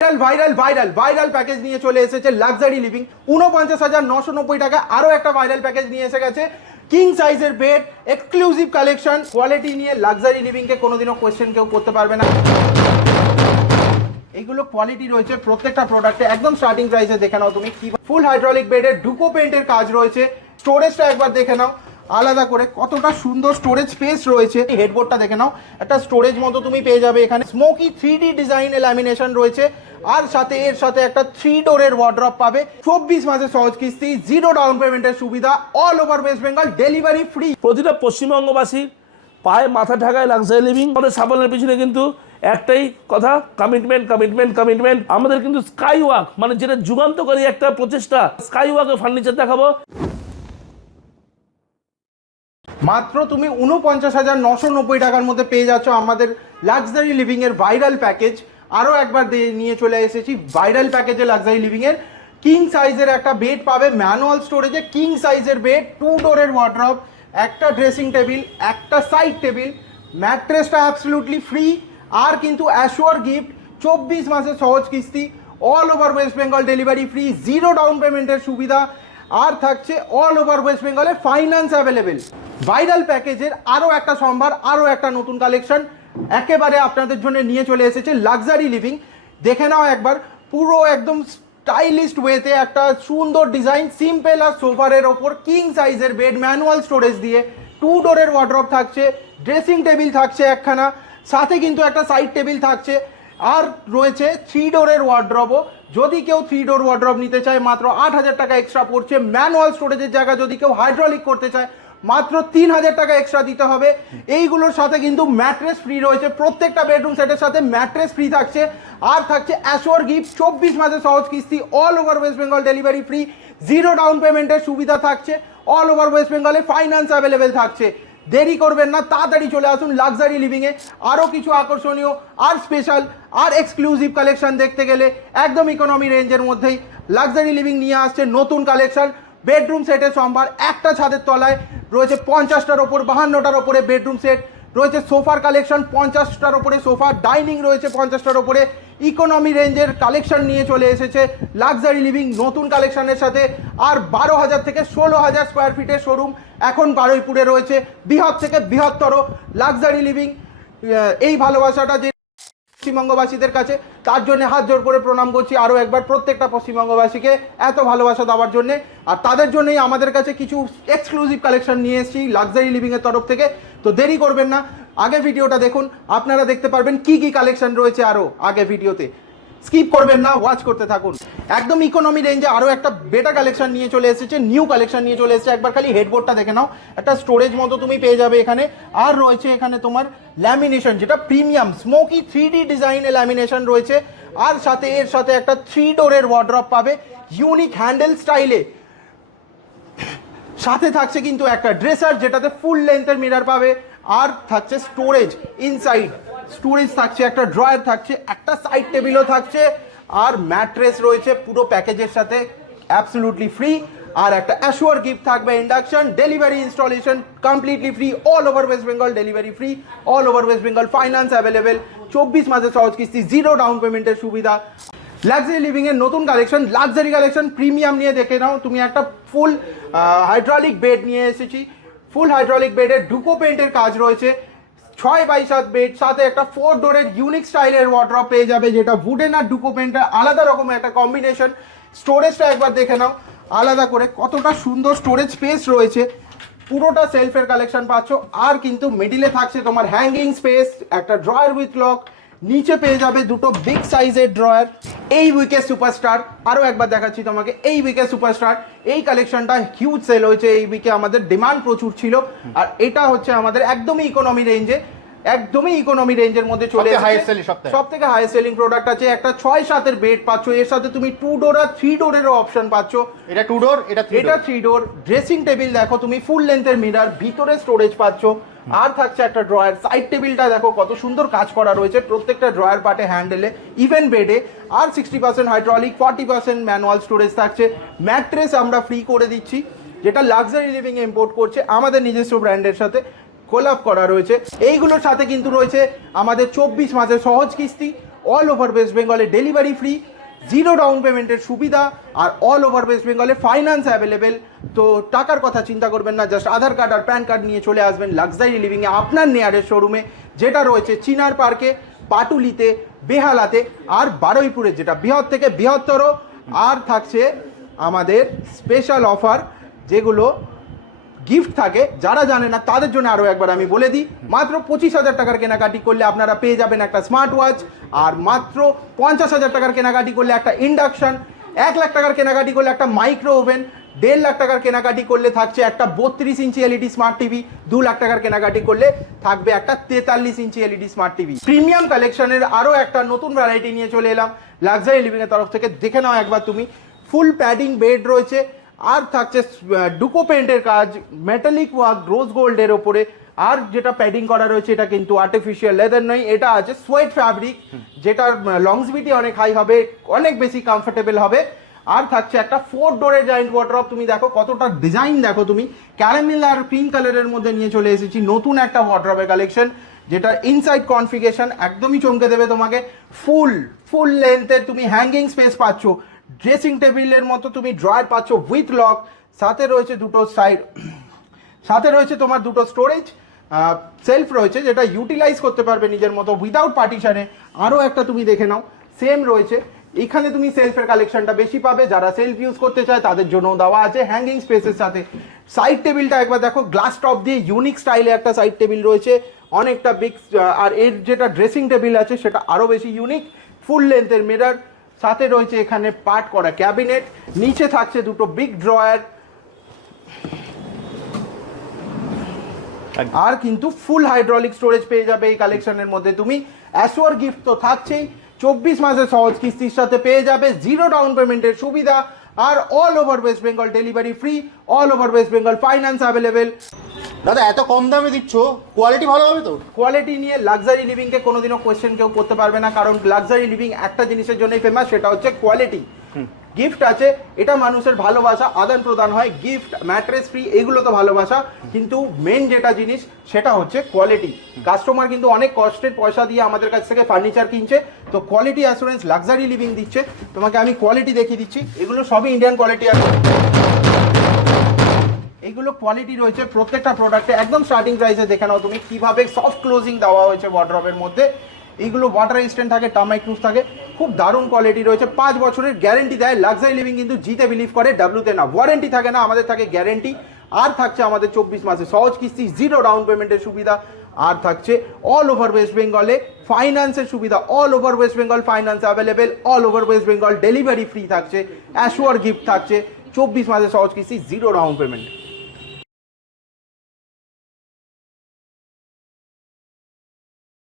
Viral viral viral viral package নিয়ে চলে এসেছে লাক্সারি লিভিং উনপঞ্চাশ হাজার নশো নব্বই টাকা আরও একটা ভাইরাল প্যাকেজ নিয়ে এসে গেছে। কিং সাইজের বেড এক্সক্লুসিভ কালেকশন কোয়ালিটি নিয়ে লাক্সারি লিভিংকে কোনোদিনও কোয়েশ্চেন কেউ করতে পারবে না। এইগুলো কোয়ালিটি রয়েছে প্রত্যেকটা প্রোডাক্টে একদম স্টার্টিং প্রাইসে দেখে নাও তুমি। কি ফুল হাইড্রোলিক বেডের ডুকো পেন্টের কাজ রয়েছে। স্টোরেজটা একবার দেখে নাও। আলাদা করে কতটা সুন্দর স্টোরেজ স্পেস রয়েছে। হেডবোর্ডটা দেখে নাও। একটা স্টোরেজ মতো তুমি পেয়ে যাবে এখানে। স্মোকি থ্রি ডি ডিজাইনের ল্যামিনেশন রয়েছে। আর সাথে এর সাথে একটা থ্রি ডোরের ওয়ার্ড্রপ পাবে। চব্বিশ মাসের সহজ কিস্তি জিরো ডাউন পেমেন্টের সুবিধা all over West Bengal delivery free প্রতিটা পশ্চিমবঙ্গবাসীর পায়ে মাথা ঢাকায় লাক্সারি লিভিং আমাদের সাফল্যের পিছনে কিন্তু একটাই কথা কমিটমেন্ট কমিটমেন্ট কমিটমেন্ট আমাদের কিন্তু স্কাই ওয়াক মানে যেটা যুগান্তকারী একটা প্রচেষ্টা স্কাই ওয়াকে ফার্নিচার দেখাবো। মাত্র তুমি উনপঞ্চাশ হাজার নশো নব্বই টাকার মধ্যে পেয়ে যাচ্ছ আমাদের লাক্সারি লিভিং এর ভাইরাল প্যাকেজ আরও একবার নিয়ে চলে এসেছি ভাইরাল প্যাকেজে লাক্সারি লিভিং এর। কিং সাইজের একটা বেড পাবে ম্যানুয়াল স্টোরেজে কিং সাইজের বেড টু ডোরের ওয়ার্ড্রপ একটা ড্রেসিং টেবিল একটা সাইড টেবিল ম্যাট্রেসটা অ্যাবসলুটলি ফ্রি আর কিন্তু অ্যাশোর গিফট চব্বিশ মাসের সহজ কিস্তি। All over West Bengal delivery free zero down পেমেন্টের সুবিধা। আর থাকছে অল ওভার ওয়েস্ট বেঙ্গলে ফাইন্যান্স অ্যাভেলেবেল ভাইরাল প্যাকেজের আরও একটা সম্ভার আরও একটা নতুন কালেকশন একেবারে আপনাদের জন্য নিয়ে চলে এসেছে লাক্সারি লিভিং দেখে নাও একবার, পুরো একদম স্টাইলিস্ট ওয়েতে একটা সুন্দর ডিজাইন সিম্পল আর সোফারের ওপর কিং সাইজের বেড ম্যানুয়াল স্টোরেজ দিয়ে টু ডোরের ওয়ার্ড্রপ থাকছে ড্রেসিং টেবিল থাকছে একখানা, সাথে কিন্তু একটা সাইড টেবিল থাকছে। আর রয়েছে থ্রি ডোরের ওয়ার্ড্রবও যদি কেউ থ্রি ডোর ওয়ার্ড্রব নিতে চায়, মাত্র আট হাজার টাকা এক্সট্রা পড়ছে। ম্যানুয়াল স্টোরেজের জায়গা যদি কেউ হাইড্রোলিক করতে চায়, মাত্র তিন হাজার টাকা এক্সট্রা দিতে হবে। এইগুলোর সাথে কিন্তু ম্যাট্রেস ফ্রি রয়েছে। প্রত্যেকটা বেডরুম সেটের সাথে ম্যাট্রেস ফ্রি থাকছে। আর থাকছে অ্যাশোর গিফট চব্বিশ মাসে সহজ কিস্তি all over West Bengal delivery free zero down পেমেন্টের সুবিধা থাকছে। অল ওভার ওয়েস্ট বেঙ্গলে ফাইন্যান্স অ্যাভেলেবেল থাকছে। দেরি করবেন না, তাড়াতাড়ি চলে আসুন লাক্সারি লিভিংয়ে আরও কিছু আকর্ষণীয় আর স্পেশাল আর এক্সক্লুসিভ কালেকশন দেখতে গেলে একদম ইকোনমি রেঞ্জের মধ্যেই লাক্সারি লিভিং নিয়ে আসছে নতুন কালেকশন বেডরুম সেটের সম্ভার একটা ছাদের তলায় রয়েছে পঞ্চাশটার ওপর, বাহান্নটার ওপরে বেডরুম সেট রয়েছে সোফার কালেকশন, পঞ্চাশটার ওপরে সোফা, ডাইনিং রয়েছে পঞ্চাশটার ওপরে। ইকোনমি রেঞ্জের কালেকশন নিয়ে চলে এসেছে, লাক্সারি লিভিং নতুন কালেকশনের সাথে, আর বারো হাজার থেকে ষোলো হাজার স্কোয়ার ফিটের শোরুম এখন বারুইপুরে রয়েছে, বৃহৎ থেকে বৃহত্তর লাক্সারি লিভিং এই ভালোবাসাটা যে পশ্চিমবঙ্গবাসীদের কাছে। তার জন্য হাত জোর করে প্রণাম করছি আরও একবার প্রত্যেকটা পশ্চিমবঙ্গবাসীকে এত ভালোবাসা দেওয়ার জন্যে। আর তাদের জন্যই আমাদের কাছে কিছু এক্সক্লুসিভ কালেকশন নিয়ে এসেছি লাক্সারি লিভিংয়ের তরফ থেকে। তো দেরি করবেন না। আগে ভিডিওটা দেখুন। আপনারা দেখতে পারবেন কি কি কালেকশন রয়েছে আরও আগে ভিডিওতে। স্কিপ করবেন না ওয়াচ করতে থাকুন। একদম ইকোনমি রেঞ্জে আরও একটা বেটা কালেকশন নিয়ে চলে এসেছে নিউ কালেকশন নিয়ে চলে এসেছে। একবার খালি হেডবোর্ডটা দেখে নাও। একটা স্টোরেজ মতো তুমি পেয়ে যাবে এখানে। আর রয়েছে এখানে তোমার ল্যামিনেশন যেটা প্রিমিয়াম স্মোকি থ্রি ডি ডিজাইনের ল্যামিনেশন রয়েছে। আর সাথে, এর সাথে একটা থ্রি ডোরের ওয়ার্ড্রপ পাবে। ইউনিক হ্যান্ডেল স্টাইলে সাথে থাকছে কিন্তু একটা ড্রেসার যেটাতে ফুল লেন্থের মিরার পাবে। আর থাকছে স্টোরেজ ইনসাইড স্টোরেজ থাকছে, একটা ড্রয়ার থাকছে, একটা সাইড টেবিলও থাকছে, আর ম্যাট্রেস রয়েছে পুরো প্যাকেজের সাথে অ্যাবসলুটলি ফ্রি আর একটা অ্যাশোর গিফট থাকবে induction delivery installation completely free all over West Bengal delivery free all over West Bengal finance available চব্বিশ মাসের সহজ কিস্তি জিরো ডাউন পেমেন্টের সুবিধা। লাক্সারি লিভিং এর নতুন কালেকশন লাক্সারি কালেকশন প্রিমিয়াম নিয়ে দেখে নাও, তুমি একটা ফুল হাইড্রলিক বেড নিয়ে এসেছি। ফুল হাইড্রলিক বেডের ডুকো পেন্টের কাজ রয়েছে। ছয় বাই সাত বেড সাথে একটা ফোর ডোরের ইউনিক স্টাইলের ওয়ার্ড্রপ পেয়ে যাবে, যেটা উডেন আর ডুকো আলাদা রকমের একটা কম্বিনেশন স্টোরেজটা একবার দেখে নাও, আলাদা করে কতটা সুন্দর স্টোরেজ স্পেস রয়েছে। পুরোটা সেলফের কালেকশন পাচ্ছ, আর কিন্তু মিডিলে থাকছে তোমার হ্যাঙ্গিং স্পেস একটা ড্রয়ার উইথ লক নিচে পেয়ে যাবে দুটো বিগ সাইজের ড্রয়ার এই উইকে সুপারস্টার আরও একবার দেখাচ্ছি তোমাকে, এই উইকে সুপারস্টার এই কালেকশনটা হিউজ সেল হয়েছে, এই উইকে আমাদের ডিমান্ড প্রচুর ছিল। আর এটা হচ্ছে আমাদের একদমই ইকোনমি রেঞ্জে একদমই ইকোনমি রেঞ্জের মধ্যে চলে সব থেকে হাই সেলিং প্রোডাক্ট আছে। একটা ছয় সাতের বেড পাচ্ছ। এর সাথে তুমি টু ডোর আর থ্রি ডোরেরও অপশন পাচ্ছ। এটা টু ডোর এটা থ্রি এটা থ্রি ডোর ড্রেসিং টেবিল দেখো তুমি ফুল লেন্থের মিরার ভিতরে স্টোরেজ পাচ্ছ। আর থাকছে একটা ড্রয়ার সাইড টেবিলটা দেখো কত সুন্দর কাজ করা রয়েছে প্রত্যেকটা ড্রয়ার পার্টে হ্যান্ডেলে ইভেন বেডে আর sixty percent hydraulic forty percent manual storage থাকছে। ম্যাট্রেস আমরা ফ্রি করে দিচ্ছি যেটা লাক্সারি লিভিং ইম্পোর্ট করছে আমাদের নিজস্ব ব্র্যান্ডের সাথে। কোলাপ করা রয়েছে। এইগুলোর সাথে কিন্তু রয়েছে আমাদের চব্বিশ মাসের সহজ কিস্তি অল ওভার ওয়েস্ট বেঙ্গলে ডেলিভারি ফ্রি জিরো ডাউন পেমেন্টের সুবিধা, আর অল ওভার ওয়েস্ট বেঙ্গলে ফাইন্যান্স অ্যাভেলেবেল তো টাকার কথা চিন্তা করবেন না জাস্ট আধার কার্ড আর প্যান কার্ড নিয়ে চলে আসবেন লাক্সারি লিভিংয়ে আপনার নেয়ারের শোরুমে যেটা রয়েছে চিনার পার্কে পাটুলিতে, বেহালাতে, আর বারুইপুরে যেটা বৃহৎ থেকে বৃহত্তর। আর থাকছে আমাদের স্পেশাল অফার যেগুলো গিফট থাকে, যারা জানে না, তাদের জন্য আরও একবার আমি বলে দিই, মাত্র পঁচিশ হাজার টাকার কেনাকাটি করলে আপনারা পেয়ে যাবেন একটা স্মার্ট ওয়াচ আর মাত্র পঞ্চাশ হাজার টাকার কেনাকাটি করলে একটা ইন্ডাকশান এক লাখ টাকার কেনাকাটি করলে একটা মাইক্রো ওভেন দেড় লাখ টাকার কেনাকাটি করলে থাকছে একটা বত্রিশ ইঞ্চি এলইডি স্মার্ট টিভি দু লাখ টাকার কেনাকাটি করলে থাকবে একটা তেতাল্লিশ inch LED smart TV premium কালেকশনের আরও একটা নতুন ভ্যারাইটি নিয়ে চলে এলাম। লাক্সারি লিভিংয়ের তরফ থেকে দেখে নাও একবার তুমি। ফুল প্যাডিং বেড রয়েছে। আর থাকছে ডুকো পেন্টের কাজ মেটালিক ওয়ার্ক রোজ গোল্ডের ওপরে। আর যেটা প্যাডিং করা রয়েছে, এটা কিন্তু আর্টিফিশিয়াল লেদার নয়, এটা আছে সোয়েট ফ্যাব্রিক যেটার লংসবিটি অনেক হাই হবে, অনেক বেশি কমফোর্টেবল হবে। আর থাকছে একটা ফোর ডোরের জায়েন্ট ওয়ার্ড্রপ তুমি দেখো কতটা ডিজাইন দেখো তুমি। ক্যারামেল আর পিঙ্ক কালারের মধ্যে নিয়ে চলে এসেছি নতুন একটা ওয়ার্ড্রপের কালেকশন যেটা ইনসাইড কনফিগেশন একদমই চমকে দেবে তোমাকে। ফুল ফুল লেন্থের তুমি হ্যাঙ্গিং স্পেস পাচ্ছ। ড্রেসিং টেবিলের মতো তুমি ড্রয়ার পাচ্ছ উইথ লক। সাথে রয়েছে দুটো সাইড সাথে রয়েছে তোমার দুটো স্টোরেজ সেলফ রয়েছে যেটা ইউটিলাইজ করতে পারবে নিজের মতো উইদাউট পার্টিশানে। আরও একটা তুমি দেখে নাও, সেম রয়েছে। এখানে তুমি সেলফের কালেকশনটা বেশি পাবে, যারা সেলফ ইউজ করতে চায় তাদের জন্য দেওয়া আছে হ্যাঙ্গিং স্পেসের সাথে। সাইড টেবিলটা একবার দেখো গ্লাস টপ দিয়ে ইউনিক স্টাইলে একটা সাইড টেবিল রয়েছে। অনেকটা বিগ আর এর যেটা ড্রেসিং টেবিল আছে সেটা আরও বেশি ইউনিক ফুল লেন্থের মিরর সাথে রয়েছে এখানে পার্ট করা ক্যাবিনেট নিচে থাকছে দুটো বিগ ড্রয়ার আর কিন্তু ফুল হাইড্রোলিক স্টোরেজ পেয়ে যাবে এই কালেকশনের মধ্যে তুমি। অ্যাসোয়ার গিফট তো থাকছেই। চব্বিশ মাসের সহজ কিস্তির সাথে পেয়ে যাবে। জিরো ডাউন পেমেন্টের সুবিধা। আর all over West Bengal delivery free all over West Bengal finance available দাদা এত কম দামে দিচ্ছ? কোয়ালিটি ভালো হবে তো? কোয়ালিটি নিয়ে লাক্সারি লিভিংকে কোনোদিনও কোয়েশ্চেন কেউ করতে পারবে না কারণ লাক্সারি লিভিং একটা জিনিসের জন্যই ফেমাস সেটা হচ্ছে কোয়ালিটি গিফট আছে, এটা মানুষের ভালোবাসা, আদান প্রদান হয় গিফট ম্যাট্রেস ফ্রি এগুলো তো ভালোবাসা। কিন্তু মেন যেটা জিনিস, সেটা হচ্ছে কোয়ালিটি কাস্টমার কিন্তু অনেক কষ্টের পয়সা দিয়ে আমাদের কাছ থেকে ফার্নিচার কিনছে। তো কোয়ালিটি অ্যাসুরেন্স লাক্সারি লিভিং দিচ্ছে। তোমাকে আমি কোয়ালিটি দেখিয়ে দিচ্ছি। এগুলো সবই ইন্ডিয়ান কোয়ালিটি আছে। এগুলো কোয়ালিটি রয়েছে প্রত্যেকটা প্রোডাক্টে একদম স্টার্টিং প্রাইসে দেখে নাও তুমি, কীভাবে সফট ক্লোজিং দেওয়া হয়েছে ওয়ার্ড্রপের মধ্যে। এইগুলো ওয়াটার রেজিস্ট্যান্ট থাকে টার্মাইক প্রুফ থাকে। খুব দারুণ কোয়ালিটি রয়েছে। পাঁচ বছরের গ্যারেন্টি দেয়। লাক্সারি লিভিং কিন্তু জিতে বিলিভ করে। ডাব্লুতে না ওয়ারেন্টি থাকে না, আমাদের থাকে গ্যারেন্টি আর থাকছে আমাদের চব্বিশ মাসে সহজ কিস্তি জিরো ডাউন পেমেন্টের সুবিধা। আর থাকছে অল ওভার ওয়েস্ট বেঙ্গলে ফাইন্যান্সের সুবিধা। All over West Bengal finance available all over West Bengal delivery free থাকছে। অ্যাশোয়ার গিফট থাকছে। চব্বিশ মাসে সহজ কিস্তি জিরো ডাউন পেমেন্ট